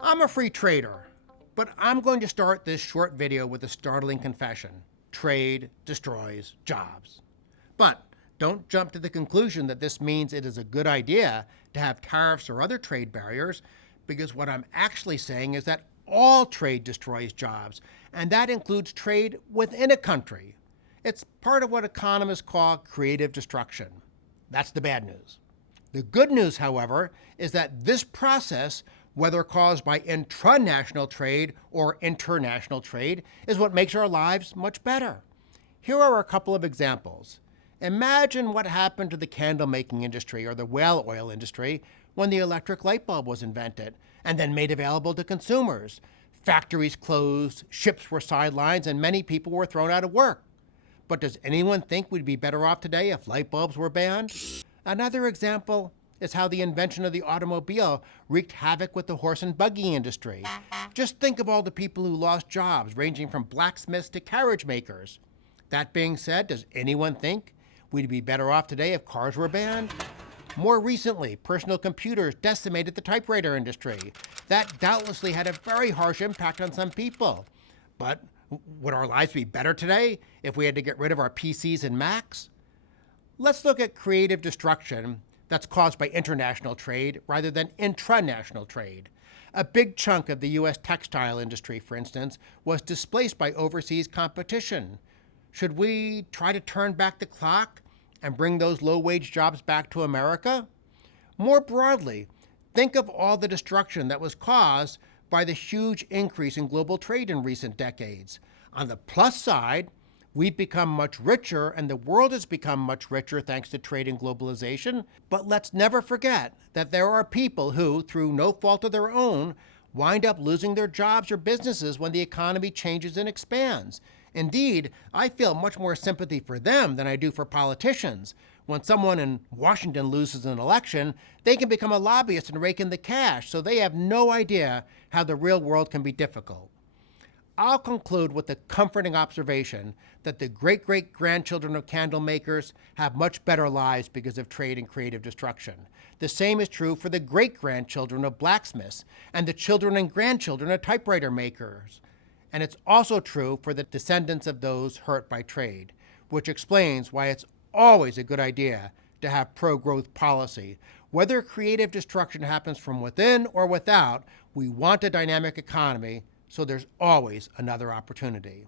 I'm a free trader, but I'm going to start this short video with a startling confession. Trade destroys jobs. But don't jump to the conclusion that this means it is a good idea to have tariffs or other trade barriers, because what I'm actually saying is that all trade destroys jobs, and that includes trade within a country. It's part of what economists call creative destruction. That's the bad news. The good news, however, is that this process, whether caused by intranational trade or international trade, is what makes our lives much better. Here are a couple of examples. Imagine what happened to the candle making industry or the whale oil industry when the electric light bulb was invented and then made available to consumers. Factories closed, ships were sidelined, and many people were thrown out of work. But does anyone think we'd be better off today if light bulbs were banned? Another example is how the invention of the automobile wreaked havoc with the horse and buggy industry. Just think of all the people who lost jobs, ranging from blacksmiths to carriage makers. That being said, does anyone think we'd be better off today if cars were banned? More recently, personal computers decimated the typewriter industry. That doubtlessly had a very harsh impact on some people. But would our lives be better today if we had to get rid of our PCs and Macs? Let's look at creative destruction that's caused by international trade rather than intranational trade. A big chunk of the U.S. textile industry, for instance, was displaced by overseas competition. Should we try to turn back the clock and bring those low-wage jobs back to America? More broadly, think of all the destruction that was caused by the huge increase in global trade in recent decades. On the plus side, we've become much richer and the world has become much richer thanks to trade and globalization. But let's never forget that there are people who, through no fault of their own, wind up losing their jobs or businesses when the economy changes and expands. Indeed, I feel much more sympathy for them than I do for politicians. When someone in Washington loses an election, they can become a lobbyist and rake in the cash, so they have no idea how the real world can be difficult. I'll conclude with the comforting observation that the great-great-grandchildren of candle makers have much better lives because of trade and creative destruction. The same is true for the great-grandchildren of blacksmiths and the children and grandchildren of typewriter makers. And it's also true for the descendants of those hurt by trade, which explains why it's always a good idea to have pro-growth policy. Whether creative destruction happens from within or without, we want a dynamic economy, so there's always another opportunity.